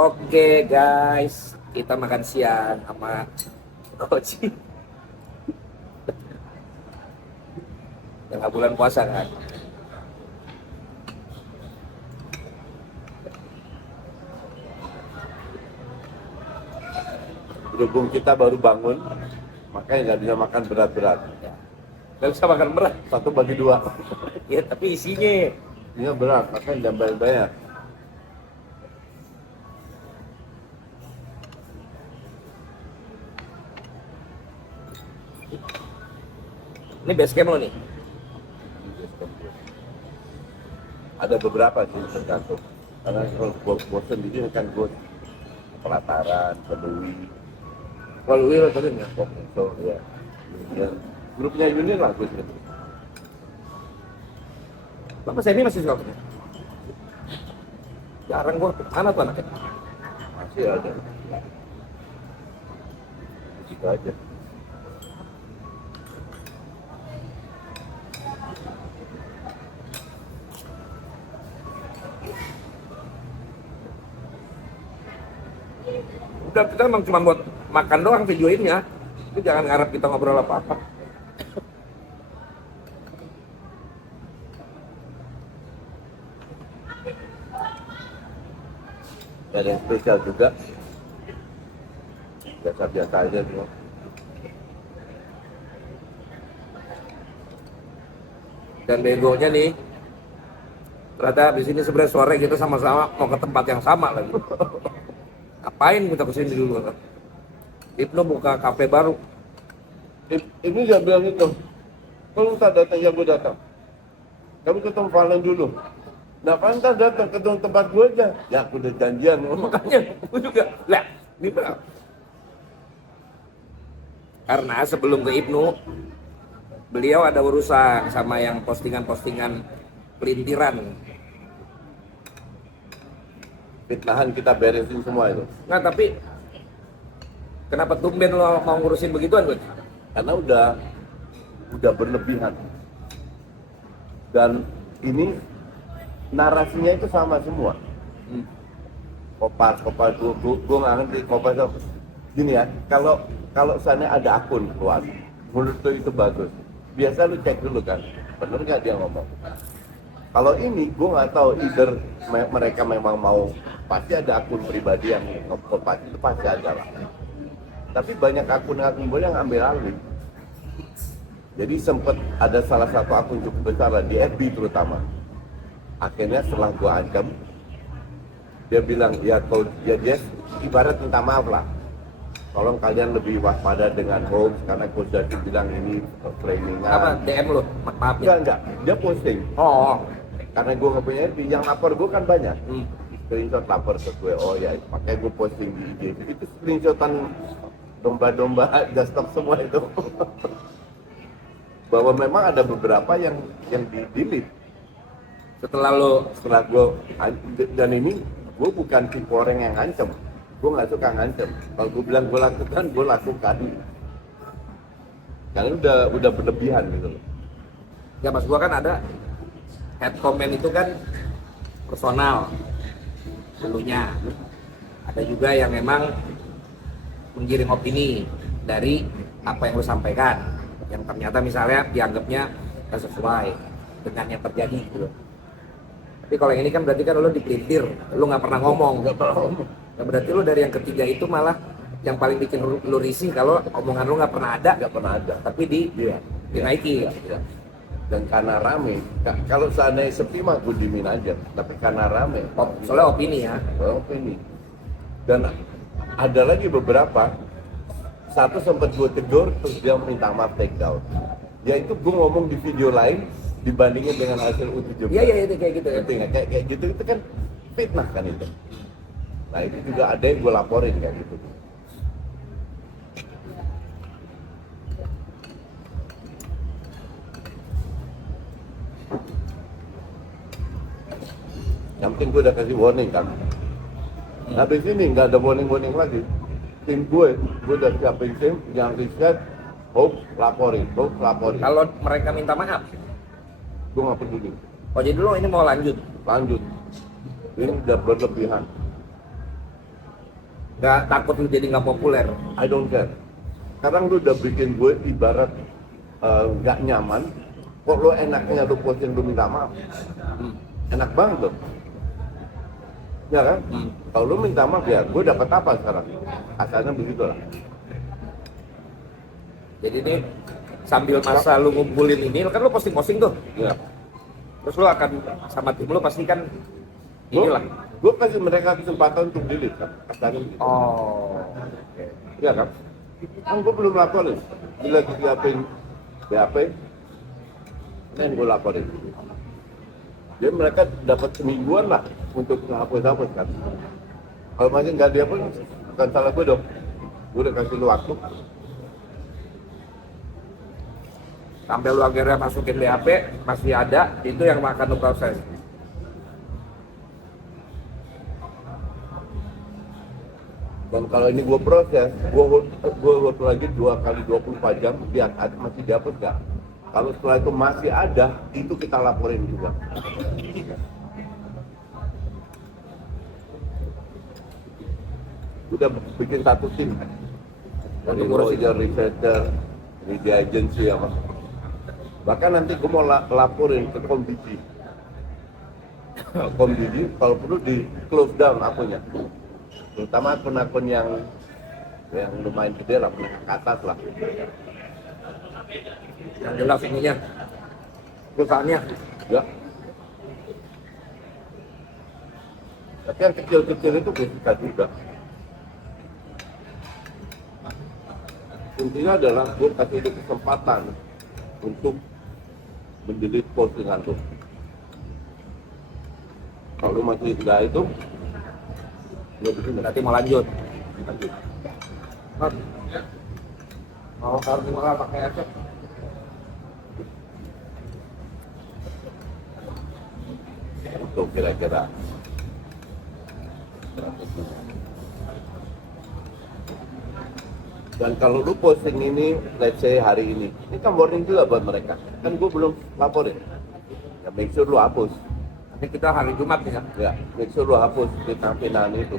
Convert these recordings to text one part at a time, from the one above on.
Oke guys, kita makan siang sama Oci. Yang bulan puasa kan. Berhubung kita baru bangun, makanya nggak bisa makan berat-berat. Ya. Gak bisa makan berat. 1/2. Ya tapi isinya. Ini berat, makanya jangan banyak-banyak. Ini base camp lo nih. Ada beberapa sih tergantung. Karena kalau bosen di sini kan gue pelataran, peduli, Kalau Will tadi ya. so ya. Union. Grupnya Union lah gue sih. Bapak saya ini masih suka punya. Jarang gua mana tuh anaknya. Masih ada. Gitu aja. Udah kita emang cuma buat makan doang videoinnya. Itu jangan ngarep kita ngobrol apa-apa. Ada yang spesial juga. Biasa-biasa aja semua. Dan begonya nih, ternyata di sini sebenarnya sore kita sama-sama mau ke tempat yang sama lagi. Ngapain kita kesini dulu? Ibnu buka kafe baru. Ini dia bilang itu. Kalau tak datang ya gue datang. Kamu ketemu Valen dulu. Nah, Valen tak datang ketemu tempat gue aja. Ya aku udah janjian. Makanya aku juga lah ini berapa? Karena sebelum ke Ibnu, beliau ada urusan sama yang postingan-postingan pelintiran. Fitnahan kita beresin semua itu. Nah tapi kenapa tumben lo mau ngurusin begituan, Bud? Karena udah berlebihan. Dan ini narasinya itu sama semua. Kopas gue nggak ngerti kopas apa. Gini ya, kalau sana ada akun keluar, menurut lu itu bagus. Biasa lu cek dulu kan, bener nggak dia ngomong. Kalau ini gue nggak tahu, either mereka memang mau, pasti ada akun pribadi yang ngepost, itu pasti ada lah. Tapi banyak akun-akun yang ambil alih. Jadi sempat ada salah satu akun cukup besar lah, di FB terutama. Akhirnya setelah gue ancam, dia bilang, ya kalau dia ibarat minta maaf lah. Tolong kalian lebih waspada dengan hoax, karena Coach Dati bilang ini framing. Apa DM lo? Maaf ya. Enggak, dia posting. Oh. Karena gue nggak punya FB, yang lapor gue kan banyak. Screenshot lapor ke gue, oh ya, makanya gue posting di IG. Itu screenshotan domba-domba, just stop semua itu. Bahwa memang ada beberapa yang di-delete. Setelah gue, dan ini gue bukan tipe orang yang ngancem. Gue nggak suka ngancem. Kalau gue bilang gue lakukan. Karena udah berlebihan gitu loh. Ya mas gua kan ada head comment itu kan personal dulunya. Ada juga yang memang menggiring opini dari apa yang lu sampaikan, yang ternyata misalnya dianggapnya nggak sesuai dengan yang terjadi gitu. Tapi kalau yang ini kan berarti kan lu dipelintir, lu nggak pernah ngomong. Nah, berarti lu dari yang ketiga itu malah yang paling bikin lu risih kalau omongan lu nggak pernah ada, tapi dinaiki. Ya. Dan karena rame, kalau seandainya sepi mah gue dimin aja, tapi karena rame, Soalnya opini ya. Opini. Dan ada lagi beberapa, satu sempat gue tegur terus dia minta maaf, take down. Yaitu gue ngomong di video lain dibandingin dengan hasil U17. Iya itu kayak gitu ya. Kayak gitu itu kan fitnah kan itu. Nah itu juga ada yang gue laporin kayak gitu. Yang penting gue udah kasih warning kan. Habis ini nggak ada warning lagi. Tim gue udah siapin tim yang riset, laporin. Kalau mereka minta maaf, Gue nggak peduli. oh jadi lo ini mau lanjut? Lanjut. Ini udah berlebihan. nggak takut lu jadi nggak populer. I don't care. Sekarang lu udah bikin gue ibarat nggak nyaman. Kok lu enaknya lu posting lu minta maaf? Enak banget loh. Ya kan? Kalau lu minta maaf ya, gue dapat apa sekarang? Asalnya begitu lah. Jadi ini sambil masa lu ngumpulin ini, kan lu posting-posting tuh. Ya. Terus lu akan sama tim lu pasti kan inilah. Gue kasih mereka kesempatan untuk delete kan. Asalnya begitu. Oh. Oke. Iya kan? Kan gue belum laporin. Bila disiapin BAP, dan gue laporin. Jadi mereka dapat semingguan lah untuk hapus-hapus kan. Kalau masih nggak dihapus, bukan salah gue dong. Gue udah kasih lu waktu. Sampai lu akhirnya masukin BAP, masih ada, itu yang akan lu proses. Dan kalau ini gue proses, gue hold lagi 2 kali 24 jam, lihat masih dihapus nggak. Kalau setelah itu masih ada, itu kita laporin juga. Udah bikin satu tim dari lawyer, researcher, media agency apa. Bahkan nanti gue mau laporin ke Komdigi. Komdigi kalau perlu di close down akunnya. Terutama akun-akun yang lumayan gede lah, menengah ke atas lah. Yang jelas ininya, perusahaannya. Ya. Tapi yang kecil-kecil itu bisa juga. Intinya adalah gue kasih itu kesempatan untuk mendelete postingan tuh. Kalau masih enggak itu, lo bikin Berarti mau lanjut. lanjut. Mas, mau harus malah pakai aset. Untuk kira-kira dan kalau lu posting ini let's say hari ini kan warning juga buat mereka kan gue belum laporin ya make sure lu hapus Ini kita hari Jumat nih ya. ya make sure lu hapus di tampilan itu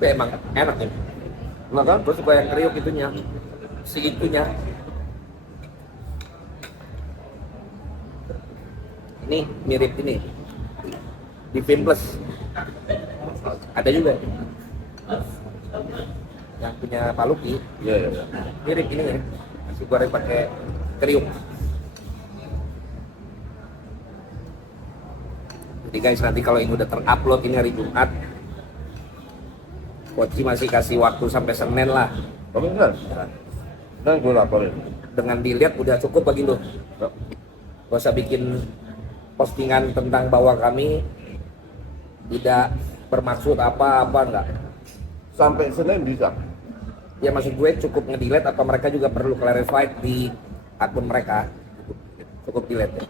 Tapi emang enak nih. nah kan Terus gue yang kriuk itunya, si itunya. Ini mirip ini di Film Plus. Ada juga yang punya Pak Luki, ya ya ya mirip ini ya. Nasi goreng pakai kriuk. Jadi guys, nanti kalau ini udah terupload ini hari Jumat, Koci masih kasih waktu sampai Senin lah. kamu kan dan gue laporin Dengan dilihat udah cukup bagi lo. Gak usah bikin postingan tentang bahwa kami tidak bermaksud apa-apa, enggak. sampai Senin bisa Ya maksud gue cukup nge-delete apa mereka juga perlu clarify di akun mereka. Cukup delete ya.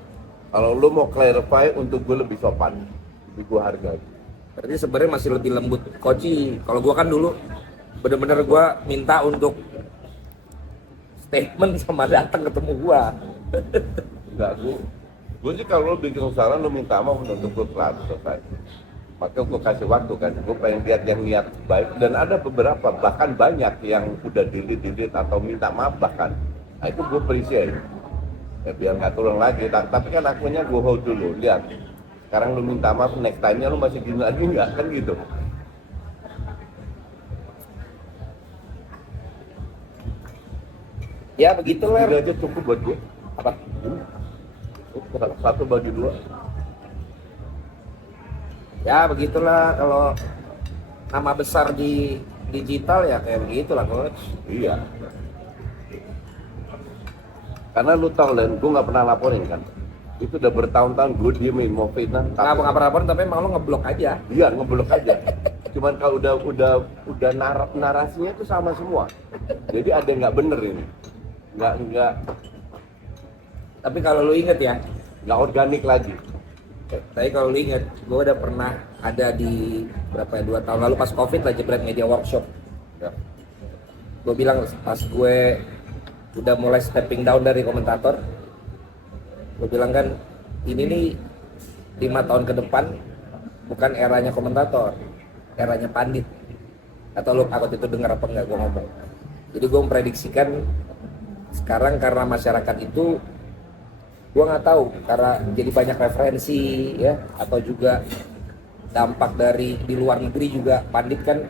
kalau lu mau clarify untuk gue lebih sopan lebih gue hargai Berarti sebenarnya masih lebih lembut Koci. Kalau gue kan dulu bener-bener gue minta untuk statement sama datang ketemu gue. enggak gue sih kalau lu bikin usaha lu minta maaf untuk gue kelar selesai maka gue kasih waktu kan gue pengen lihat yang niat baik dan ada beberapa bahkan banyak yang udah delete atau minta maaf bahkan nah, itu gue appreciate ya biar nggak turun lagi tapi kan akunnya gue hold dulu lihat sekarang lu minta maaf next time nya lu masih gini lagi nggak kan gitu Ya begitulah. ini aja cukup buat gue Apa? satu bagi dua Ya begitulah kalau nama besar di digital ya kayak begitulah Coach. iya karena lu tau Len gue nggak pernah laporin kan itu udah bertahun-tahun gue diemin mau fitnah Nggak apa-apa tapi emang lo ngeblok aja. iya ngeblok aja cuman kalau udah narasinya itu sama semua jadi ada yang nggak bener ini nggak Tapi kalau lu inget ya, organik lagi tapi kalau lu inget, gue udah pernah ada di berapa ya 2 tahun lalu pas COVID lah Jebret Media Workshop. ya. Gue bilang pas gue udah mulai stepping down dari komentator. Gue bilang kan ini nih 5 tahun ke depan bukan eranya komentator, eranya pandit. Atau lu takut itu dengar apa enggak gue ngomong. Jadi gue memprediksikan sekarang karena masyarakat itu, gue nggak tahu karena jadi banyak referensi ya, atau juga dampak dari di luar negeri juga, pandit kan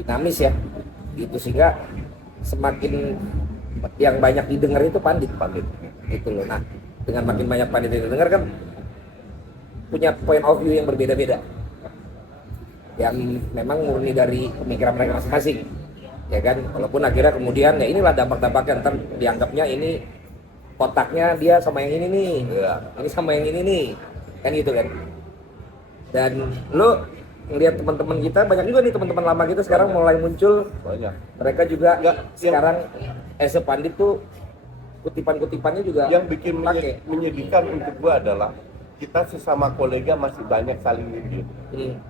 dinamis ya gitu, sehingga semakin yang banyak didengar itu pandit gitu loh. Nah, dengan makin banyak pandit yang didengar kan punya point of view yang berbeda-beda yang memang murni dari pemikiran mereka masing-masing ya kan, walaupun akhirnya kemudian ya inilah dampak-dampaknya, ntar dianggapnya ini kotaknya dia sama yang ini nih ya, ini sama yang ini nih kan gitu kan. Dan lo ngelihat teman-teman kita banyak juga nih, teman-teman lama kita sekarang mulai muncul banyak. Mereka juga Nggak, sekarang pandit tuh kutipan-kutipannya juga yang bikin menyedihkan untuk gua adalah kita sesama kolega masih banyak saling nyindir.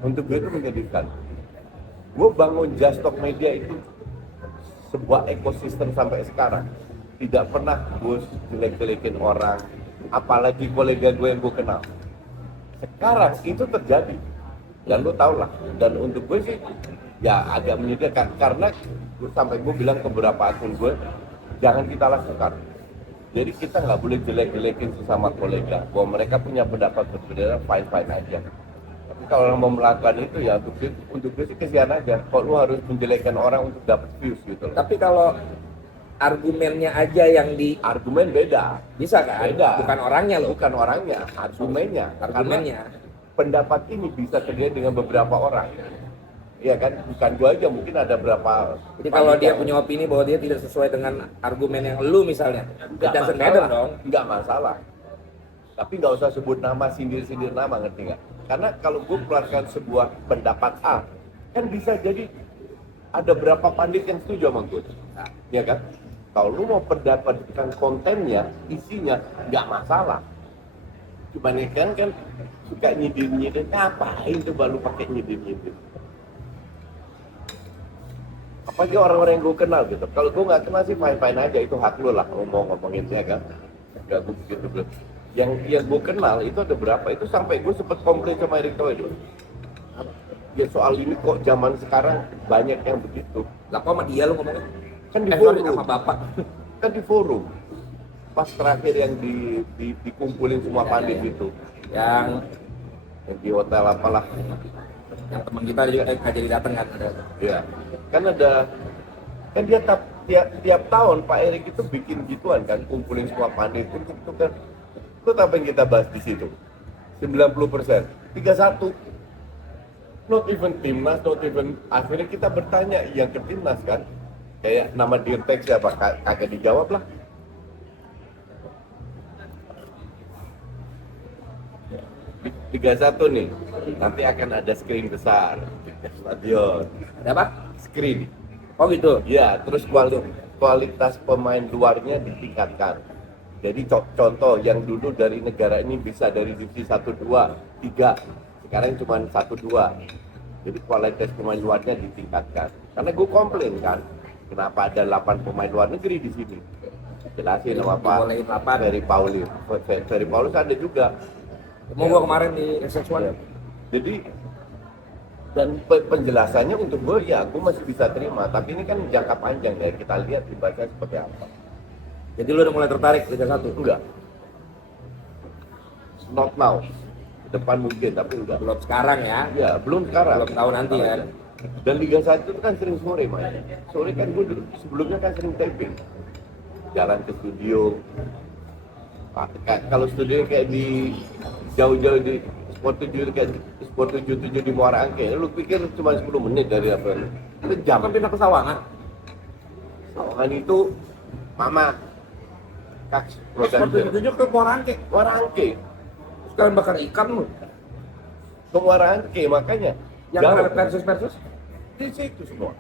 Untuk gue itu menyedihkan. Gue bangun Just Talk Media itu sebuah ekosistem sampai sekarang. Tidak pernah gue jelek-jelekin orang, apalagi kolega gue yang gue kenal. Sekarang itu terjadi, dan lo tau lah. Dan untuk gue sih, ya agak menyedihkan karena sampai gue bilang ke beberapa akun gue, jangan kita lakukan. Jadi kita nggak boleh jelek-jelekin sesama kolega. Bahwa mereka punya pendapat berbeda, fine-fine aja. Tapi kalau mau melakukan itu ya untuk gue sih kesian aja. Kok lu harus menjelekkan orang untuk dapat views gitu loh. Tapi kalau argumennya aja yang di argumen beda. Bisa kan? Beda. Bukan orangnya loh. Bukan orangnya, argumennya. Argumennya. Karena pendapat ini bisa terjadi dengan beberapa orang. Iya kan, bukan gua aja, mungkin ada berapa. Jadi kalau dia punya opini bahwa dia tidak sesuai dengan argumen yang lu misalnya, it doesn't matter dong. Nggak masalah. Tapi nggak usah sebut nama, sindir-sindir nama, ngerti nggak? Karena kalau gua keluarkan sebuah pendapat A, kan bisa jadi ada berapa pandit yang setuju sama gua. Iya kan? Kalau lu mau mendapatkan kontennya, isinya, nggak masalah. Cuman kan suka nyindir-nyindir, ngapain coba lu pakai nyindir-nyindir? Apalagi orang-orang yang gue kenal gitu. Kalau gue nggak kenal sih fine-fine aja, itu hak lo lah mau ngomongin dia kan. Gak gue begitu belum. Yang gue kenal itu ada berapa, itu sampai gue sempet komplain sama Erick Thohir. Ya soal ini kok zaman sekarang banyak yang begitu. Lah kok sama dia lu ngomongnya? Kan di forum. Sama bapak. Kan di forum. Pas terakhir yang dikumpulin semua pandit itu. Yang di hotel apalah. Yang teman kita juga nggak jadi datang kan? Iya. Kan dia tiap tahun Pak Erik itu bikin gituan kan, kumpulin semua pandit itu kan. Itu apa yang kita bahas di situ? 90%, 31. Not even timnas, not even, akhirnya kita bertanya yang ke timnas kan, kayak nama Dirtek siapa, kagak dijawab lah. Liga 1 nih, nanti akan ada screen besar di stadion. Ada apa? Screen. Oh gitu? Ya, terus kualitas pemain luarnya ditingkatkan. Jadi contoh yang dulu dari negara ini bisa dari divisi 1, 2, 3, sekarang cuma 1, 2. Jadi kualitas pemain luarnya ditingkatkan. Karena gue komplain kan, kenapa ada 8 pemain luar negeri di sini? Jelasin sama Pak Ferry Paulus. Ferry Paulus ada juga. Mau gua kemarin di SX1. Jadi dan penjelasannya untuk gue ya gue masih bisa terima, tapi ini kan jangka panjang ya, kita lihat dibaca seperti apa. Jadi lu udah mulai tertarik Liga 1? Enggak, not now, depan mungkin, tapi enggak. Belum sekarang ya? Ya belum sekarang, belum tahu nanti kan. Dan Liga 1 itu kan sering sore main. Sore kan gue sebelumnya kan sering taping, jalan ke studio. Kalau studio kayak di jauh-jauh di Sport 7 kayak Sport 77 di Muara Angke, lu pikir cuma 10 menit dari apa? Itu jam. Kan pindah ke Sawangan. Sawangan itu mama kak Sport 77 ke Muara Angke. Muara Angke. Sekarang bakar ikan lu. Ke Muara Angke makanya. Yang ada versus di situ semua.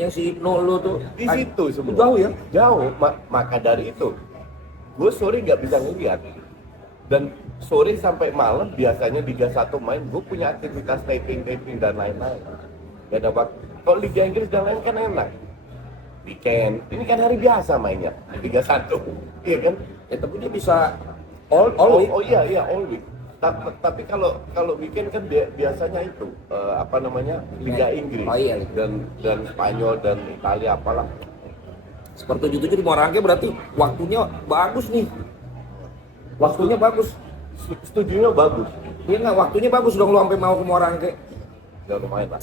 Yang si Ibnu lu tuh Di situ semua. Jauh ya? Jauh. Maka dari itu gue sore nggak bisa ngeliat, dan sore sampai malam biasanya Liga 1 main, gue punya aktivitas taping dan lain-lain. Gak ada waktu. Kalau Liga Inggris dan lain kan enak, weekend. Ini kan hari biasa mainnya, Liga 1. Iya kan? Ya tapi dia bisa all week. Oh iya all week. Tapi kalau weekend kan biasanya itu apa namanya Liga Inggris Oh iya. dan Spanyol dan Italia apalah. Seperti 77 di Morangke berarti waktunya bagus nih. Waktunya bagus. Studionya bagus. Iya nggak, waktunya bagus dong lu sampai mau ke Morangke. Ya lumayan lah.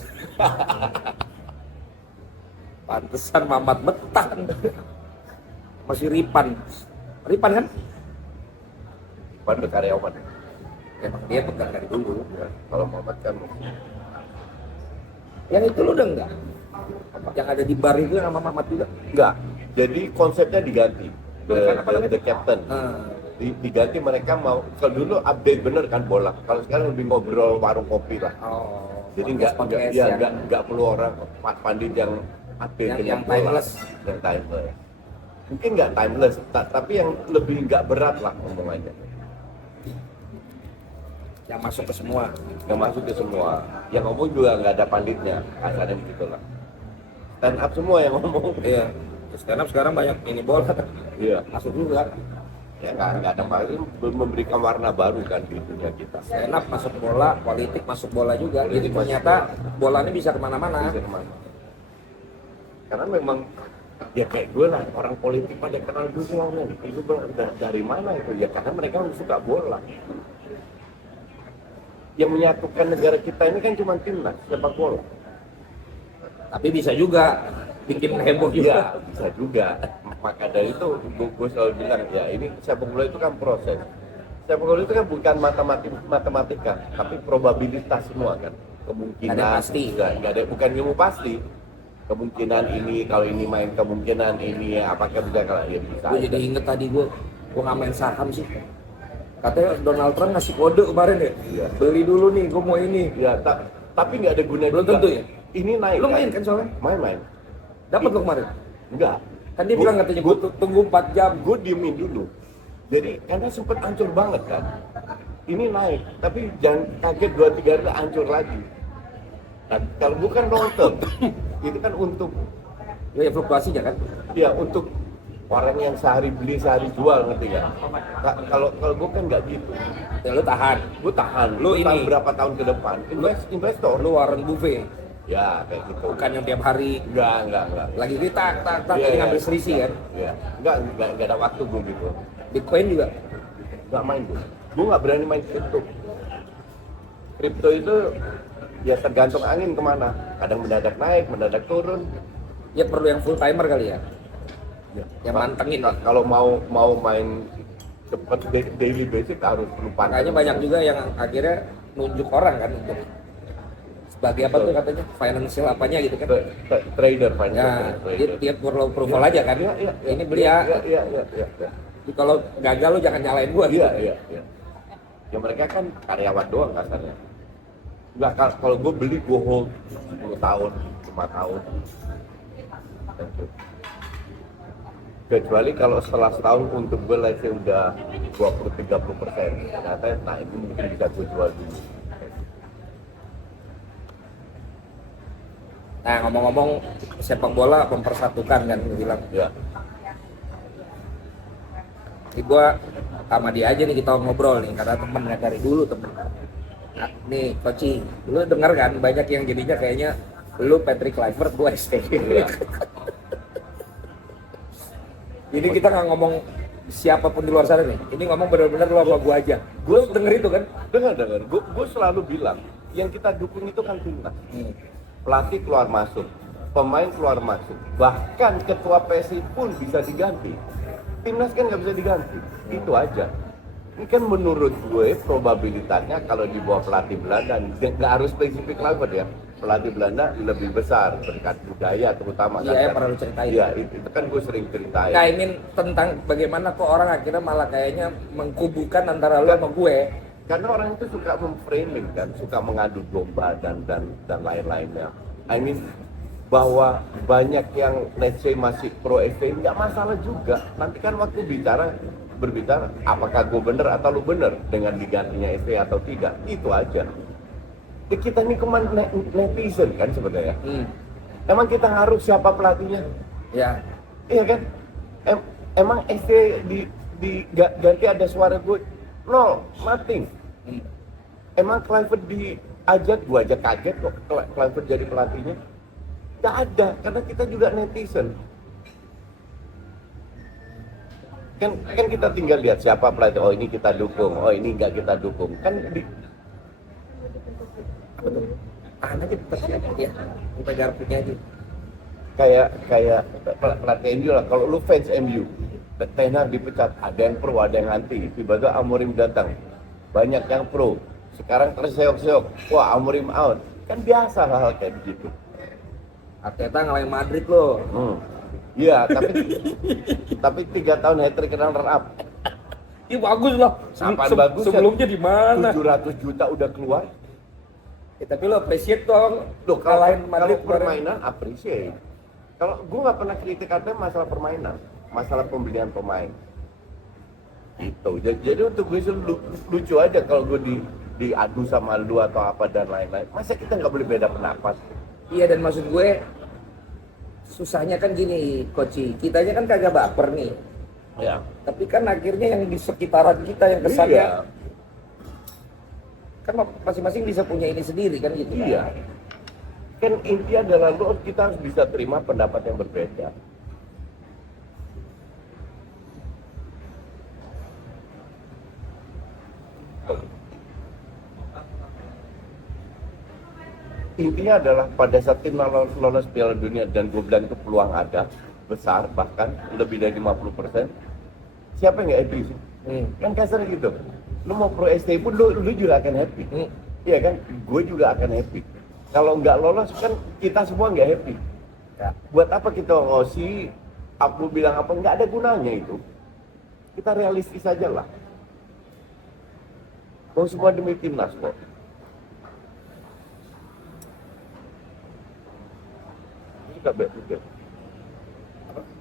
Pantesan Mamat betah. Masih Ripan kan? Pada karyawan. Emang dia pegang dari dulu. Ya, kalau Muhammad kan Yang itu lu udah enggak? Yang ada di bar itu yang sama Mamat juga? enggak. Jadi konsepnya diganti. Apa namanya? The Captain. Diganti mereka mau, kalau dulu update bener kan bola. Kalau sekarang lebih ngobrol warung kopi lah. Oh. Jadi nggak perlu orang Pak Pandit yang update yang dengan bola. timeless. Yang timeless. Mungkin nggak timeless, tapi yang lebih nggak berat lah omongannya. Yang masuk ke semua. Yang masuk ke semua. Yang ngomong juga nggak ada panditnya, kasarnya begitulah. Stand up semua yang ngomong. Iya. Stand up sekarang banyak ini bola. Iya. Masuk juga. Ya nggak ada masalah, memberikan warna baru kan di dunia kita. Stand up masuk bola, politik masuk bola juga. Politik Jadi masuk ternyata bolanya bisa kemana-mana. Bisa kemana. Karena memang ya kayak gue lah, orang politik pada kenal gue sih ngomong itu dari mana itu ya, karena mereka suka bola. Yang menyatukan negara kita ini kan cuma timnas sepak bola. Tapi bisa juga bikin heboh Iya, juga. bisa juga. Maka dari itu gue selalu bilang ya ini sepak bola itu kan proses. Sepak bola itu kan bukan matematika, tapi probabilitas semua kan. Kemungkinan Nggak ada pasti. Nggak ada, bukan ilmu pasti. Kemungkinan ini, kalau ini main kemungkinan ini apakah bisa, kalau ya bisa. Gue jadi inget tadi gue nggak main saham sih. Katanya Donald Trump ngasih kode kemarin ya. Iya. Beli dulu nih, gue mau ini. Ya, tapi nggak ada gunanya. Belum juga. tentu ya? Ini naik. Lu main kan soalnya? Main. Dapat lo kemarin? Enggak. Kan dia bilang katanya gue tunggu 4 jam. Gue diemin dulu. Jadi karena sempet hancur banget kan. Ini naik, tapi jangan kaget 2-3 hari hancur lagi. Nah, kalau bukan long term, itu kan untuk Ya fluktuasinya kan. ya untuk orang yang sehari beli sehari jual, ngerti nggak? Kalau gue kan nggak gitu. Ya lu tahan. Gue tahan. Lu Gua tahan ini. berapa tahun ke depan? Investor. Lu Warren Buffett. Ya kayak gitu. Bukan yang tiap hari Enggak. lagi di tak Iya, ini iya. ngambil selisih kan. Iya. Enggak ada waktu gue gitu. Bitcoin juga. Nggak main gue. Gue nggak berani main kripto. Kripto itu ya tergantung angin kemana. Kadang mendadak naik, mendadak turun. Ya perlu yang full timer kali ya. Ya. Yang mantengin lah. Kalau mau main cepet daily basic harus lupa. Makanya banyak juga yang akhirnya nunjuk orang kan untuk sebagai apa tuh katanya financial apanya gitu kan. Trader Ya, financial dia perlu approval aja kan. Ini beli ya. Iya. Jadi kalau gagal lu jangan nyalain gua gitu. Iya. Ya mereka kan karyawan doang kasarnya. Enggak, kalau gue beli gue hold 10 tahun, 5 tahun. Kecuali kalau setelah setahun untuk gue let's say udah 20-30%, ternyata nah itu mungkin bisa gue jual dulu. Nah ngomong-ngomong sepak bola mempersatukan kan lu bilang. Ya. Jadi gua sama dia aja nih kita ngobrol nih karena temen ya dari dulu temen. Nah, nih Koci, lu denger kan banyak yang jadinya kayaknya lu Patrick Kluivert, gua ST. Iya. Jadi kita nggak ngomong siapapun di luar sana nih. Ini ngomong benar-benar lu sama gua aja. Gua denger itu kan. Dengar. Gue selalu bilang, yang kita dukung itu kan timnas. Pelatih keluar masuk, pemain keluar masuk, bahkan ketua PSI pun bisa diganti. Timnas kan nggak bisa diganti, itu aja. Ini kan menurut gue probabilitasnya kalau di bawah pelatih Belanda, nggak harus spesifik Kluivert ya, pelatih Belanda lebih besar berkat budaya terutama. Iya, kan, yang pernah lu ceritain. Iya, itu kan gue sering ceritain. Nah ini tentang bagaimana kok orang akhirnya malah kayaknya mengkubukan antara lu sama gue. Karena orang itu suka memframing kan, suka mengadu domba dan lain-lainnya. I mean bahwa banyak yang let's say masih pro FA nggak masalah juga. Nanti kan waktu berbicara apakah gue bener atau lu bener dengan digantinya FA atau tidak, itu aja. Kita ini netizen kan sebenarnya. Emang kita ngaruh siapa pelatihnya? Ya. Iya kan? Emang ST ganti ada suara gue? No, nothing. Hmm. Emang Clifford diajak, gue aja kaget kok Clifford jadi pelatihnya. Gak ada, karena kita juga netizen. Kan kita tinggal lihat siapa pelatih, oh ini kita dukung, oh ini enggak kita dukung. Kan Apa tuh? Tahan aja siapa dia. Pegang punya aja. kayak pelatih MU lah. Kalau lu fans MU, Ten Hag dipecat, ada yang pro, ada yang anti. Tiba-tiba Amorim datang, banyak yang pro. Sekarang terseok-seok, wah Amorim out. Kan biasa hal-hal kayak begitu. Arteta ngalahin Madrid loh. Iya, tapi 3 tahun hat-trick runner up. Iya bagus lah. Apaan bagus? Sebelumnya di mana? 700 juta udah keluar. Ya, tapi lo appreciate dong. Loh, Kalahin kalau Madrid permainan appreciate. Kalau gue nggak pernah kritik Arteta masalah permainan, masalah pembelian pemain. Gitu. Jadi untuk gue sih lucu aja kalau gue diadu sama lu atau apa dan lain-lain. Masa kita nggak boleh beda pendapat? Iya, dan maksud gue susahnya kan gini, Koci. Kitanya kan kagak baper nih. Ya. Tapi kan akhirnya yang di sekitaran kita yang kesannya Iya. kan masing-masing bisa punya ini sendiri kan gitu. Iya. Kan intinya adalah kita harus bisa terima pendapat yang berbeda. Intinya adalah pada saat tim lolos Piala Dunia dan gue bilang itu peluang ada besar, bahkan lebih dari 50%, siapa yang nggak happy sih? Kan kasar gitu. Lu mau pro ST pun lu juga akan happy. Iya kan? Gue juga akan happy. Kalau nggak lolos kan kita semua nggak happy. Ya. Buat apa kita ngosi? Aku bilang apa, nggak ada gunanya itu. Kita realistis aja lah. Mau semua demi timnas kok. Suka juga.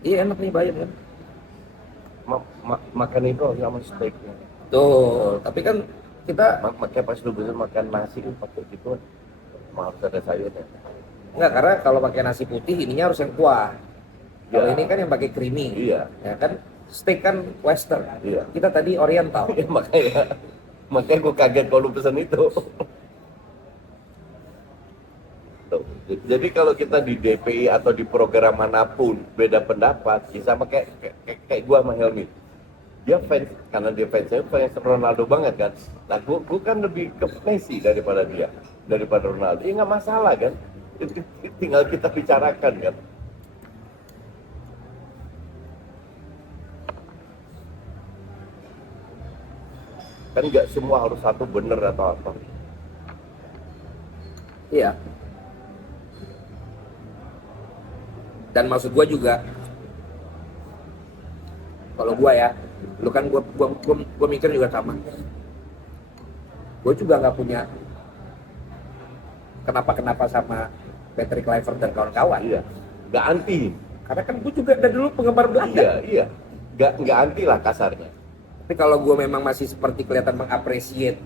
Iya enak nih bayam kan. Makan itu sama steaknya. Tuh, tapi kan kita Makanya pas lu bisa makan nasi kan pakai gitu, harus ada sayurnya. enggak, karena kalau pakai nasi putih ininya harus yang kuah. Kalau Ya. ini kan yang pakai creamy. Iya. Ya kan steak kan western. Iya. Kita tadi oriental. Ya, makanya gue kaget kalau lu pesen itu. Tuh. Jadi kalau kita di DPI atau di program manapun beda pendapat, ya sama kayak gue sama Helmi. Dia fans, karena dia fans Ronaldo banget kan. Nah gue kan lebih ke Messi daripada Ronaldo. Ya nggak masalah kan. Tinggal kita bicarakan kan. Kan nggak semua harus satu bener atau apa. Iya. Dan maksud gua juga, kalau gua ya, lu kan gua mikir juga sama. Gua juga nggak punya kenapa sama Patrick Kluivert dan kawan-kawan. Iya, nggak anti. Karena kan gua juga dari dulu penggemar Belanda. Iya, nggak anti lah kasarnya. Tapi kalau gua memang masih seperti kelihatan mengapresiasi,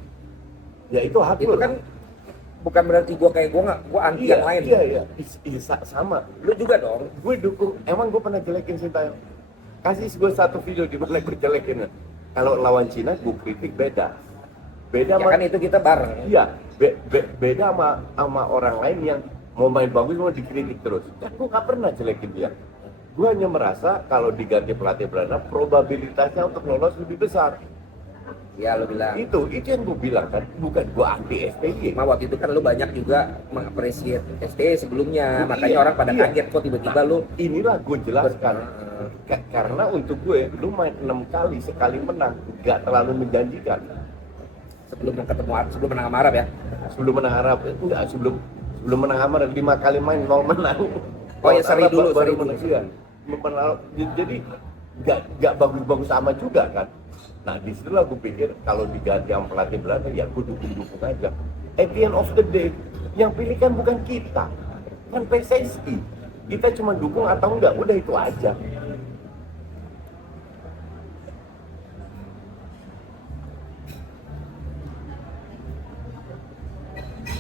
Ya itu hak itu lu. kan bukan berarti gua anti yang lain. Iya. Sama. Lu juga dong. Gue dukung. Emang gue pernah jelekin Sintayong. Kasih gue satu video di mana gue jelekin. Kalau lawan Cina gue kritik beda. Ya kan itu kita bareng. Iya. Beda sama orang lain yang mau main bagus mau dikritik terus. Kan gue nggak pernah jelekin dia. Gue hanya merasa kalau diganti pelatih Belanda probabilitasnya untuk lolos lebih besar. Ya lu bilang. Itu yang gue bilang kan, bukan gue anti STY. Waktu itu kan lu banyak juga mengapresiasi STY sebelumnya, makanya Iya, orang pada iya. kaget kok tiba-tiba lu. Inilah gue jelaskan. Karena untuk gue, lu main 6 kali, sekali menang, gak terlalu menjanjikan. sebelum menang sama Arab ya. Sebelum menang Arab, enggak, sebelum menang Arab 5 kali main 0 menang. Oh ya, seri dulu. Menang, iya. Jadi gak bagus-bagus amat juga kan. Nah disitulah gue pikir kalau diganti sama pelatih Belanda ya gue dukung aja. At the end of the day, yang pilih kan bukan kita, kan PSSI. Kita cuma dukung atau enggak, udah itu aja.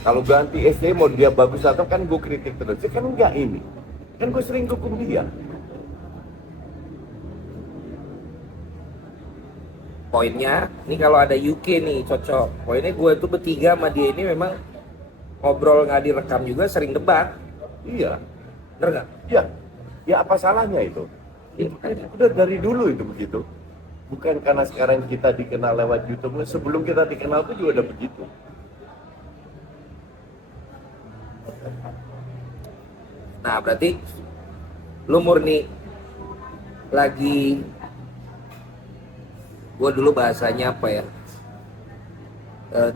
Kalau ganti SC mau dia bagus atau kan gue kritik terus. Kan enggak ini. Kan gue sering dukung dia. poinnya, ini kalau ada UK nih cocok. Poinnya gue tuh bertiga sama dia ini memang ngobrol nggak direkam juga, sering debat. Iya, Bener nggak? iya. Ya apa salahnya itu? Iya, Udah dari dulu itu begitu. Bukan karena sekarang kita dikenal lewat YouTube, sebelum kita dikenal tuh juga udah begitu. Nah berarti lu murni lagi, gue dulu bahasanya apa ya,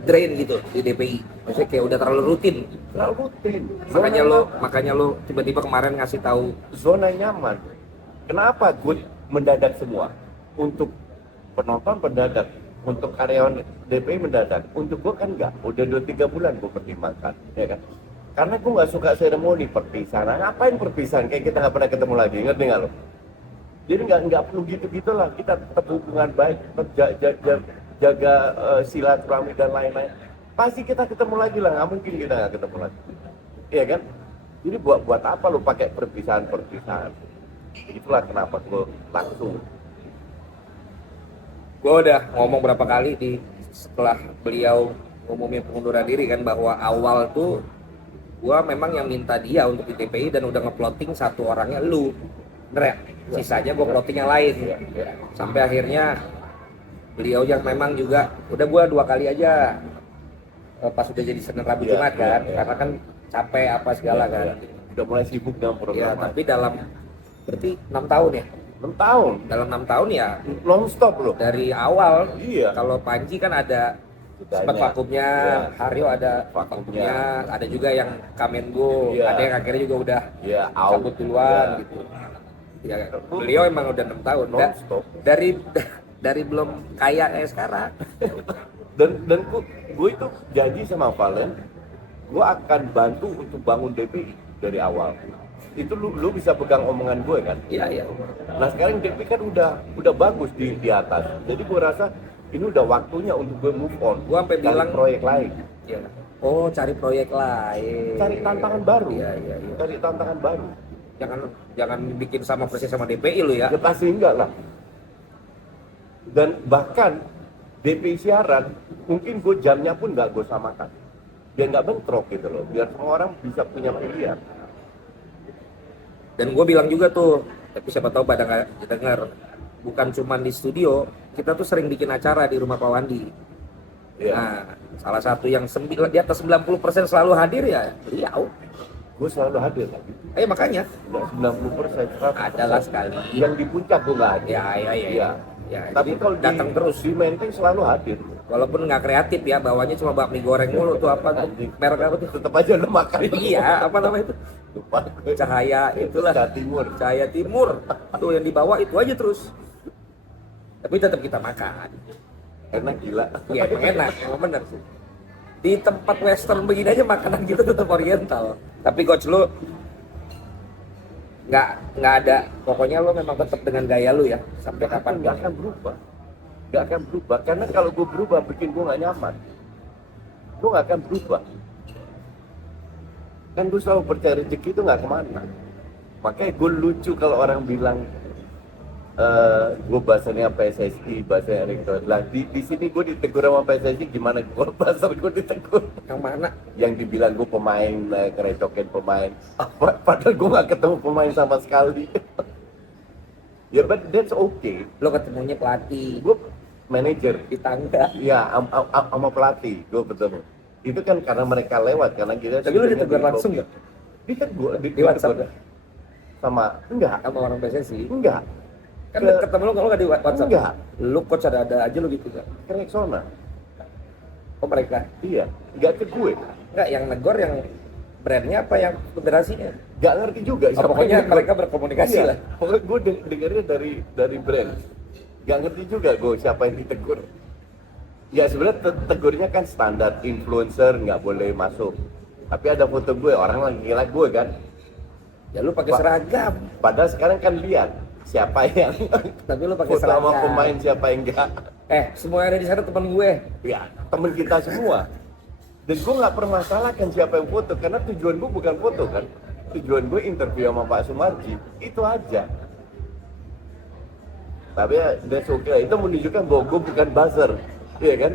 drain gitu di DPI, maksudnya kayak udah terlalu rutin. Terlalu rutin. Makanya lu tiba-tiba kemarin ngasih tahu. Zona nyaman. Kenapa gue mendadak semua? Untuk penonton mendadak, untuk karyawan DPI mendadak, untuk gue kan enggak. Udah 2-3 bulan gue pertimbangkan, ya kan? Karena gue nggak suka seremoni perpisahan. Nah, ngapain perpisahan? Kayak kita nggak pernah ketemu lagi, ngerti nggak lo? Jadi nggak perlu gitu-gitulah. Kita tetap hubungan baik, tetap jaga silaturahmi dan lain-lain. Pasti kita ketemu lagi lah, nggak mungkin kita nggak ketemu lagi, iya kan? Jadi buat apa lo pakai perpisahan? Itulah kenapa gue langsung. Gue udah ngomong berapa kali setelah beliau ngumumin pengunduran diri kan, bahwa awal tuh gue memang yang minta dia untuk di TPI dan udah ngeplotting satu orangnya lu, bener ya? Sisanya gue plotting yang lain. Sampai akhirnya beliau yang memang juga udah gue 2 kali aja pas udah jadi Senin Rabu Jumat kan, karena kan capek apa segala kan. Udah mulai sibuk dengan program. Ya tapi dalam berarti 6 tahun ya. 6 tahun. Dalam 6 tahun ya Non stop loh. dari awal. Iya. Kalau Panji kan ada sempat vakumnya, Haryo ada vakumnya, ada juga yang Kamengo, ada yang akhirnya juga udah cabut duluan gitu. Ya, beliau emang udah 6 tahun. Dari belum kaya kayak sekarang. dan gue itu janji sama Valen, gue akan bantu untuk bangun DPI dari awal. Itu lu bisa pegang omongan gue kan? Iya. Nah sekarang DPI kan udah bagus di atas. Jadi gue rasa ini udah waktunya untuk gue move on. Gue sampai bilang proyek lain. Iya. Oh, cari proyek lain. Cari tantangan baru. Iya. Cari tantangan baru. Jangan bikin sama persis sama DPI lu ya. Ya pasti enggak lah. Dan bahkan DPI siaran, mungkin gue jamnya pun nggak gue samakan. Biar nggak bentrok gitu loh. Biar semua orang bisa punya pilihan. Dan gue bilang juga tuh, tapi siapa tahu pada nggak dengar, bukan cuma di studio, kita tuh sering bikin acara di rumah Pak Wandi. Iya. Nah, salah satu yang di atas 90% selalu hadir ya beliau. Gue selalu hadir lagi. Makanya. 90%. Adalah sekali. Yang di puncak gue nggak hadir. Iya. Tapi kalau datang terus di Menteng selalu hadir. Walaupun nggak kreatif ya, bawahnya cuma bakmi goreng mulu tuh apa tuh, merek apa tuh? Tetap aja lo makan. Iya, apa namanya itu? Lupa. Cahaya itulah. Cahaya Timur. Tuh yang di bawah itu aja terus. Tapi tetap kita makan. Enak gila. Iya, emang enak, emang bener sih. Di tempat western begini aja makanan kita tetap oriental. Tapi coach lu nggak ada, pokoknya lo memang tetap dengan gaya lu ya sampai kapan? Nggak akan berubah karena kalau gue berubah bikin gue nggak nyaman. Gue nggak akan berubah kan, gue selalu percaya rezeki itu nggak kemana. Makanya gue lucu kalau orang bilang gue bahasanya PSSI, bahasa Erick Thohir lah. Di sini gue ditegur sama PSSI, gimana gue bahasa gue ditegur? Yang mana? Yang dibilang gue pemain, kerecokin pemain. Padahal gue nggak ketemu pemain sama sekali. Ya, but that's okay. Lo ketemunya pelatih. Gue manajer di tangga. Iya, sama pelatih gue ketemu. Itu kan karena mereka lewat, karena kita. Tapi lo ditegur langsung nggak? Ditegur di WhatsApp. Sama enggak? Sama orang PSSI? Enggak. Kan ketemu lo kalau nggak di WhatsApp? Enggak. Lu coach ada aja lo gitu kan? Ke Rexona. Oh mereka? Iya. Enggak ke gue. Enggak, yang negor yang brandnya apa, yang federasinya? Enggak ngerti juga. Pokoknya mereka berkomunikasi lah. Pokoknya gue dengarnya dari brand. Enggak ngerti juga gue siapa yang ditegur. Ya sebenarnya tegurnya kan standar, influencer nggak boleh masuk. Tapi ada foto gue, orang lagi gila gue kan. Ya lu pakai seragam. Padahal sekarang kan lihat siapa yang tapi lu pakai seragam. Foto sama pemain siapa yang enggak. Semua yang ada di sana teman gue. Ya, teman kita semua. Dan gue nggak permasalahkan siapa yang foto, karena tujuan gue bukan foto kan. Tujuan gue interview sama Pak Sumarji, itu aja. Tapi ya that's okay. Itu menunjukkan bahwa gue bukan buzzer, iya kan?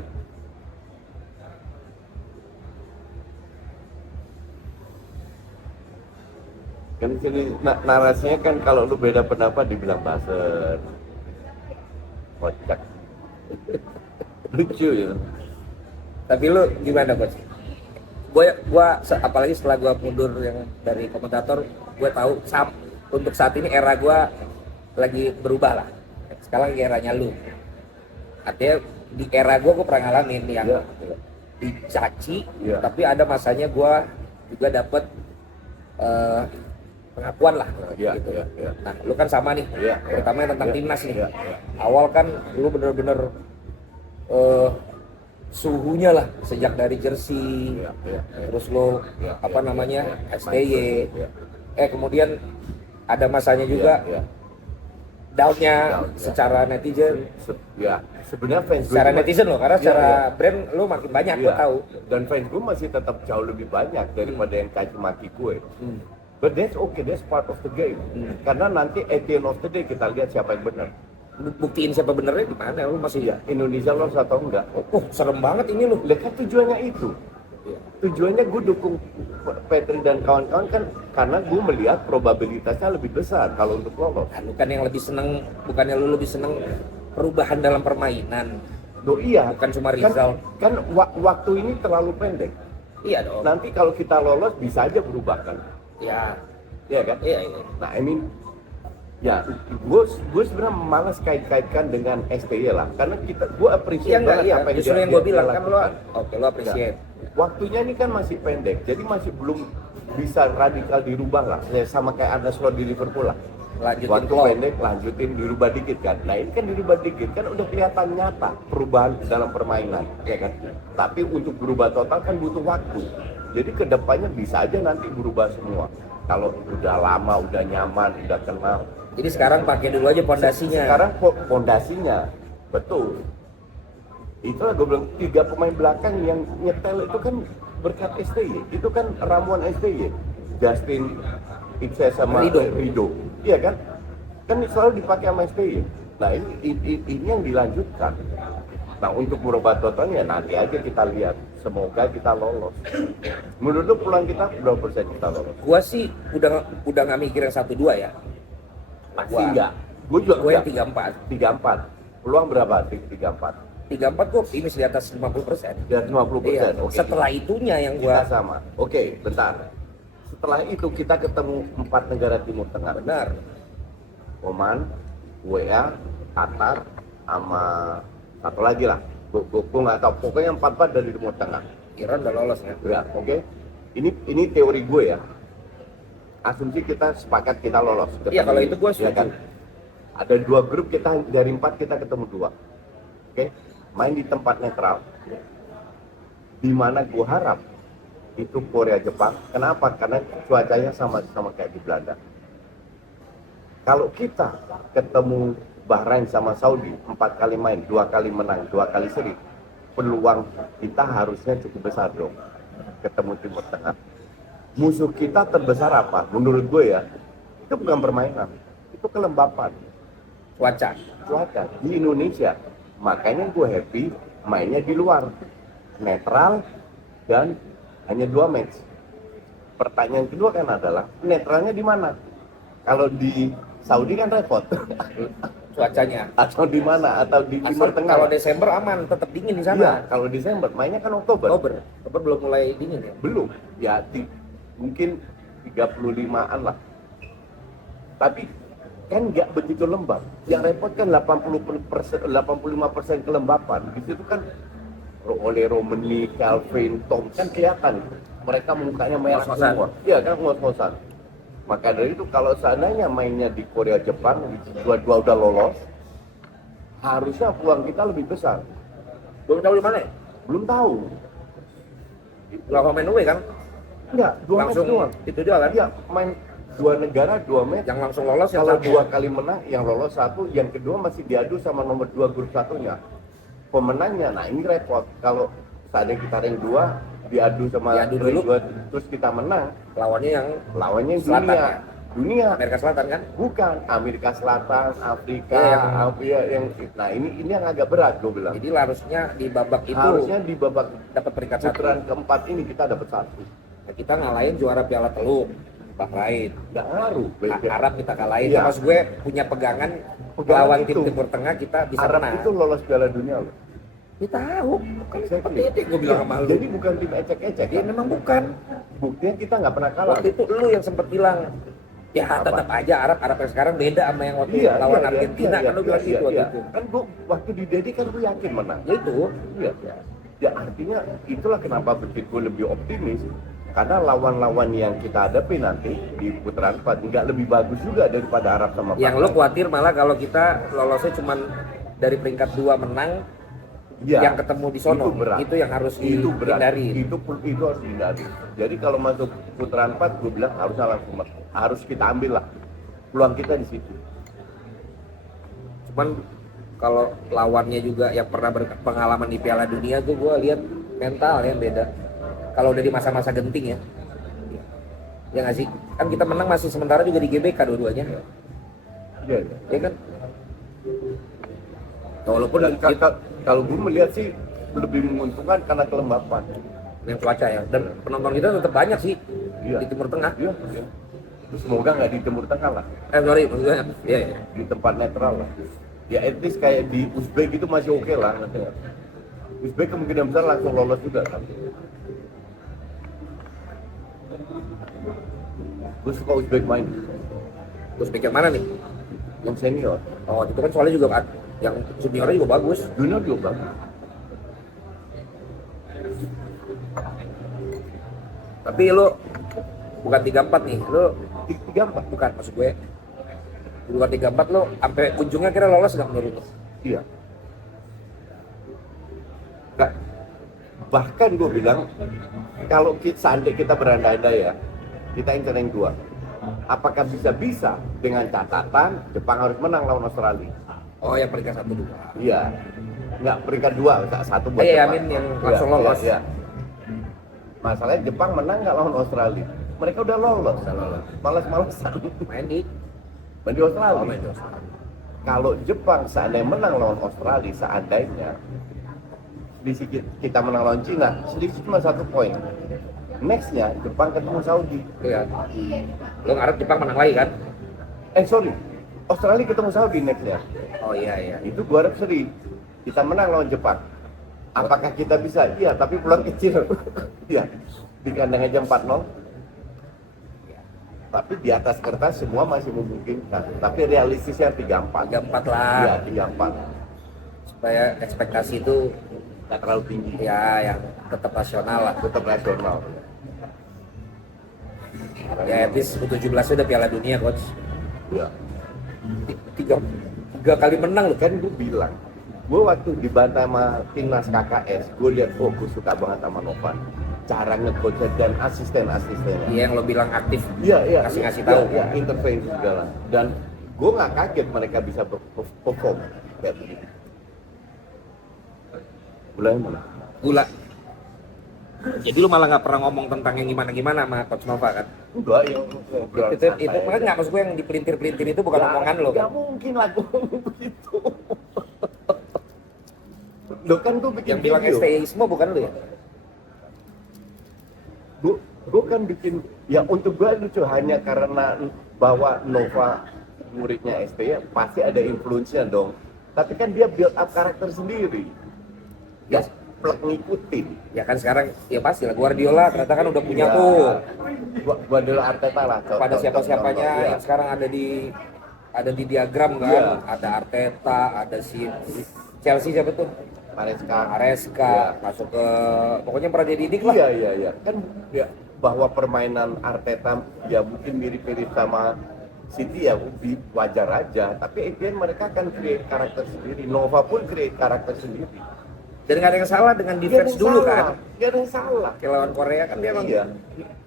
Kan di sini narasinya kan kalau lu beda pendapat dibilang buzzer, kocak, lucu ya. Tapi lu gimana coach? Apalagi setelah gue mundur yang dari komentator, gue tahu untuk saat ini era gue lagi berubah lah. Sekarang eranya lu. Artinya di era gue pernah ngalamin yang dicaci, tapi ada masanya gue juga dapet pengakuan lah gitu. Nah, lu kan sama nih, terutama yang tentang timnas nih. Awal kan lu bener-bener suhunya lah sejak dari jersey, terus lo apa namanya STY, kemudian ada masanya juga downnya secara netizen. Ya, sebenarnya fans secara netizen lo, karena secara brand lo makin banyak gue tahu. Dan fans gue masih tetap jauh lebih banyak daripada yang caci maki gue. But that's okay, that's part of the game. Karena nanti at the end of the day kita lihat siapa yang benar. Buktiin siapa benernya gimana? Lu masih Indonesia lolos atau enggak? Serem banget ini lu. Lihat kan tujuannya itu. Tujuannya gue dukung Petri dan kawan-kawan kan karena gue melihat probabilitasnya lebih besar kalau untuk lolos. Nah, lu kan yang lebih seneng, bukannya lu lebih seneng perubahan dalam permainan? Loh iya. Bukan cuma result. Kan waktu ini terlalu pendek. Iya dong. Nanti kalau kita lolos bisa aja berubah kan? Iya kan? Iya. Nah ini gue sebenarnya malas kait-kaitkan dengan STY lah, karena gue appreciate banget apa yang justru yang gue bilang kan lo appreciate. Waktunya ini kan masih pendek, jadi masih belum bisa radikal dirubah lah, sama kayak Arne Slot di Liverpool lah. Waktu pendek lanjutin dirubah dikit kan. Nah ini kan dirubah dikit kan udah kelihatan nyata perubahan dalam permainan, ya kan. Tapi untuk berubah total kan butuh waktu. Jadi kedepannya bisa aja nanti berubah semua. Kalau udah lama, udah nyaman, udah kenal. Jadi sekarang pakai dulu aja pondasinya. Sekarang pondasinya, betul. Itulah gue bilang 3 pemain belakang yang nyetel itu kan berkat STY. Itu kan ramuan STY. Justin, Itse sama Rido. Iya kan? Kan selalu dipakai sama STY. Nah ini yang dilanjutkan. Nah untuk merubah totalnya nanti aja kita lihat. Semoga kita lolos. Menurut lu peluang kita berapa persen kita lolos? Gua sih udah nggak mikir yang 1-2 ya. Masih enggak. Gue yang 34. Peluang berapa? 34 gue optimis di atas 50%. Di atas 50%. Iya. Okay. Setelah itunya yang gua kita sama. Oke, bentar. Setelah itu kita ketemu 4 negara Timur Tengah. Benar. Oman, WA, Qatar, sama satu lagi lah. Gue nggak tahu. Pokoknya 4 dari Timur Tengah. Iran udah lolos ya. Ya, oke. Ini teori gue ya. Asumsi kita sepakat kita lolos. Iya, kalau itu gue setuju. Ya kan? Ada 2 grup, kita dari 4 kita ketemu 2. Oke, main di tempat netral. Di mana gue harap itu Korea Jepang. Kenapa? Karena cuacanya sama kayak di Belanda. Kalau kita ketemu Bahrain sama Saudi 4 kali main, 2 kali menang, 2 kali seri, peluang kita harusnya cukup besar dong ketemu Timur Tengah. Musuh kita terbesar apa? Menurut gue ya, itu bukan permainan, itu kelembapan. Cuaca di Indonesia. Makanya gue happy mainnya di luar, netral, dan hanya 2 match. Pertanyaan kedua kan adalah netralnya di mana? Kalau di Saudi kan repot. Cuacanya. Atau di mana? Atau di Timur Tengah? Kalau Desember aman, tetap dingin di sana. Iya, kalau Desember mainnya kan Oktober. Oktober belum mulai dingin ya? Belum. Ya mungkin 35-an lah. Tapi kan nggak begitu lembab. Yang repot kan 85% kelembapan. Di situ kan oleh Romani, Calvin, Tom kan kelihatan mereka mukanya merah semua. Iya kan, ngos-ngosan. Maka dari itu kalau seandainya mainnya di Korea Jepang, dua-dua udah lolos, harusnya peluang kita lebih besar. Belum tahu di mana ya? Belum tahu. Lawan main away kan? Enggak, 2 match doang. Itu dia kan? Iya, main 2 negara, 2 match. Yang langsung lolos yang kalau satu. 2 kali menang, yang lolos 1, yang kedua masih diadu sama nomor 2 grup satunya. Pemenangnya, nah ini repot. Kalau seandainya kita rank 2, diadu sama dulu. 2, terus kita menang, Lawannya yang lawannya selatan dunia. ya? dunia. Amerika Selatan kan? Bukan Amerika Selatan, Afrika, Iya, Asia yang nah ini yang agak berat gue bilang. Jadi harusnya di babak itu Harusnya di babak dapat peringkat satu. putaran keempat ini kita dapat satu. Nah, kita ngalahin juara Piala Teluk, Bahrain. Nggak ngaruh. Arab kita kalahin. Iya. Mas gue punya pegangan Pegangan lawan itu. tim Timur Tengah kita bisa Arab menang. itu lolos Piala Dunia loh. Kita tahu. Kan seperti Exactly. itu gue bilang sama lu. Jadi bukan tim ecek-ecek. Jadi Kan? memang bukan. Buktinya kita nggak pernah kalah. Waktu itu lu yang sempat bilang ya Apa? tetap aja Arab yang sekarang beda sama yang waktu lawan Argentina kan lu bilang gitu waktu itu. Kan gua waktu di Dedi kan gue yakin menang. Ya itu. Iya. Ya artinya itulah kenapa gue lebih optimis karena lawan-lawan yang kita hadapi nanti di putaran 4 nggak lebih bagus juga daripada Arab sama Yang lu khawatir malah kalau kita lolosnya cuman dari peringkat 2 menang Ya, yang ketemu di sono. itu berat. Itu yang harus Itu berat. dihindari. Itu harus dihindari. Jadi kalau masuk putaran 4 gue bilang harus kita ambil lah peluang kita di situ. Cuman kalau lawannya juga yang pernah berpengalaman di Piala Dunia tuh gue lihat mental yang beda. Kalau udah di masa-masa genting ya. Ya nggak sih? Kan kita menang masih sementara juga di GBK dua-duanya. Iya. Ya kan? Walaupun Dan kalau gue melihat sih lebih menguntungkan karena kelembapan. yang cuaca ya. Dan penonton kita tetap banyak sih Iya. di Timur Tengah. Iya. Iya. Terus semoga nggak di Timur Tengah lah, Sorry maksudnya. Iya, iya. di tempat netral lah. Ya at least kayak di Uzbek itu masih oke lah. Ngerti nggak? Uzbek kemungkinan besar langsung lolos juga kan. Gue suka Uzbek main, Terus pikir mana nih? yang senior. Oh, itu kan soalnya juga kan yang juniornya juga bagus. Junior juga bagus. Tapi lu bukan 34 nih. Lu 34. bukan maksud gue. Bukan 34 lu sampai ujungnya kira lolos enggak menurut lu? Iya. Nah, bahkan gue bilang kalau seandainya kita berandai-andai ya, kita incer yang 2. Apakah bisa dengan catatan Jepang harus menang lawan Australia? Oh, yang peringkat 1 dulu. Iya. Enggak, peringkat 2, satu buat Iya, Jepang. Amin yang langsung lolos. Iya. Masalahnya Jepang menang nggak lawan Australia? Mereka udah lolos. Udah lolos. Malas-malasan. Main di Main di Australia. main di Australia. Kalau Jepang seandainya menang lawan Australia, seandainya selisih kita menang lawan Cina, selisih cuma 1 poin. Nextnya Jepang ketemu Saudi. Iya. Lu ngarep Jepang menang lagi kan? Sorry, Australia ketemu Saudi nextnya. Oh iya iya. Itu gua harap seri. Kita menang lawan Jepang. Apakah kita bisa? Iya, tapi peluang kecil. Iya. Di kandang aja 4-0. Tapi di atas kertas semua masih memungkinkan. Tapi realistisnya 3-4. 3-4 lah. Iya, 3-4. Supaya ekspektasi itu Nggak terlalu tinggi. ya yang tetap rasional lah. Tetap rasional. Ya at least U17 udah Piala Dunia coach. Iya. Tiga kali menang loh. Kan gue bilang, gue waktu dibantah sama timnas KKS, gue lihat, oh gue suka banget sama Novan. Cara nge-coach dan asisten-asistennya. Iya yang lo bilang aktif. Iya. Ngasih tahu. Iya, intervensi segala. Dan gue nggak kaget mereka bisa perform kayak begitu. Mulai mana? Gula. Jadi lu malah nggak pernah ngomong tentang yang gimana-gimana sama Coach Nova kan? Enggak, ya ngobrol Itu makanya nggak maksud gue yang dipelintir-pelintir itu bukan omongan lo Gak kan? mungkin lah gue ngomong begitu. Lo kan gue bikin Yang bilang video. STIisme bukan lu ya? Gue kan bikin, ya untuk gue lucu hanya karena bahwa Nova muridnya STI pasti ada influence-nya dong. Tapi kan dia build up karakter sendiri. Ya, plek ngikutin. Ya kan sekarang ya pasti lah Guardiola ternyata kan udah punya Ya, tuh gua adalah Arteta lah. pada siapa-siapanya contoh, yang sekarang ada di diagram kan, Iya. ada Arteta, ada si Chelsea siapa tuh? Maresca, Iya. masuk ke pokoknya pernah dididik lah. Iya. Kan ya bahwa permainan Arteta ya mungkin mirip-mirip sama City ya wajar aja. Tapi again mereka kan create karakter sendiri. Nova pun create karakter sendiri. Dan nggak ada yang salah dengan defense dulu kan. Gak ada yang salah. Kayak lawan Korea kan dia emang Iya.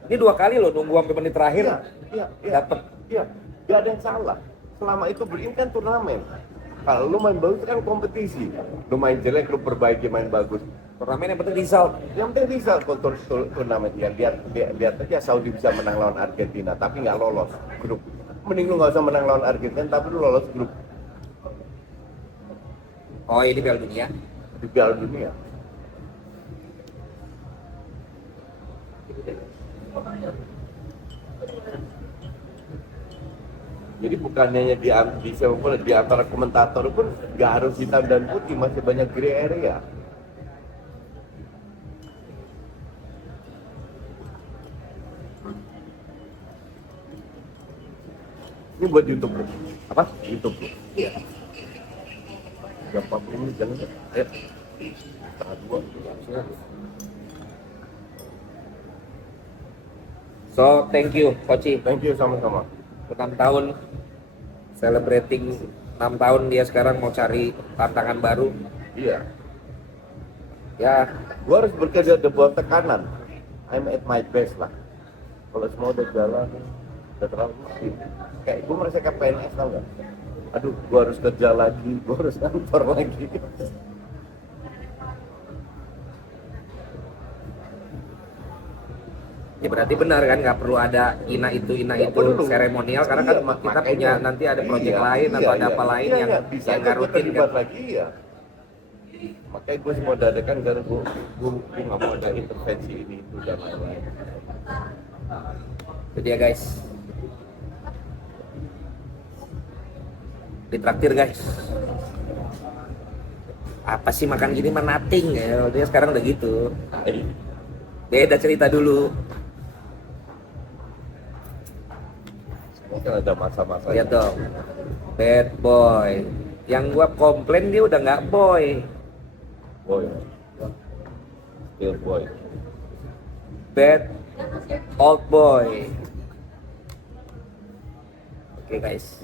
ini 2 kali loh nunggu sampai menit terakhir Iya. dapet. Iya. Gak ada yang salah. Selama itu ini kan turnamen. Kalau lu main bagus kan kompetisi. Lu main jelek lu perbaiki main bagus. Turnamen yang penting result. Yang penting bisa turnamen ya lihat aja Saudi bisa menang lawan Argentina tapi nggak lolos grup. Mending lu nggak usah menang lawan Argentina, tapi lu lolos grup Oh, ini Piala Dunia. di Piala Dunia. Jadi bukannya di sepak bola, di antara komentator pun nggak harus hitam dan putih, masih banyak gray area. Ini buat YouTube bro. Apa? YouTube bro. Iya. 40 menit jangan ya. Ayo. Setengah dua. So, thank you, Koci. Thank you sama-sama. 6 tahun celebrating 6 tahun dia sekarang mau cari tantangan baru. Iya. Ya, Gua harus bekerja di bawah tekanan. I'm at my best lah. Kalau semua udah jalan, udah terlalu kayak gue merasa kayak PNS tau gak? Aduh, gue harus kerja lagi, gue harus kantor lagi. ya berarti benar kan nggak perlu ada ina itu Nggak perlu. seremonial karena Iya, kan kita makanya. punya nanti ada proyek lain atau ada apa lain yang bisa yang aja nggak gue rutin terlibat kan. lagi ya. Makanya gue semua dadakan karena gue nggak mau ada intervensi ini itu dan lain-lain. Itu dia guys. Ditraktir guys. Apa sih makan gini mah nothing ya. Dia sekarang udah gitu. Beda cerita dulu. Mungkin ada masa-masa. Lihat dong. Bad boy. Yang gua komplain dia udah nggak boy. Boy. Still boy. Bad old boy. Oke guys.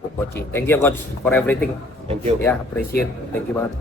Good coaching. Thank you coach for everything. Thank you. Ya, appreciate. Thank you banget.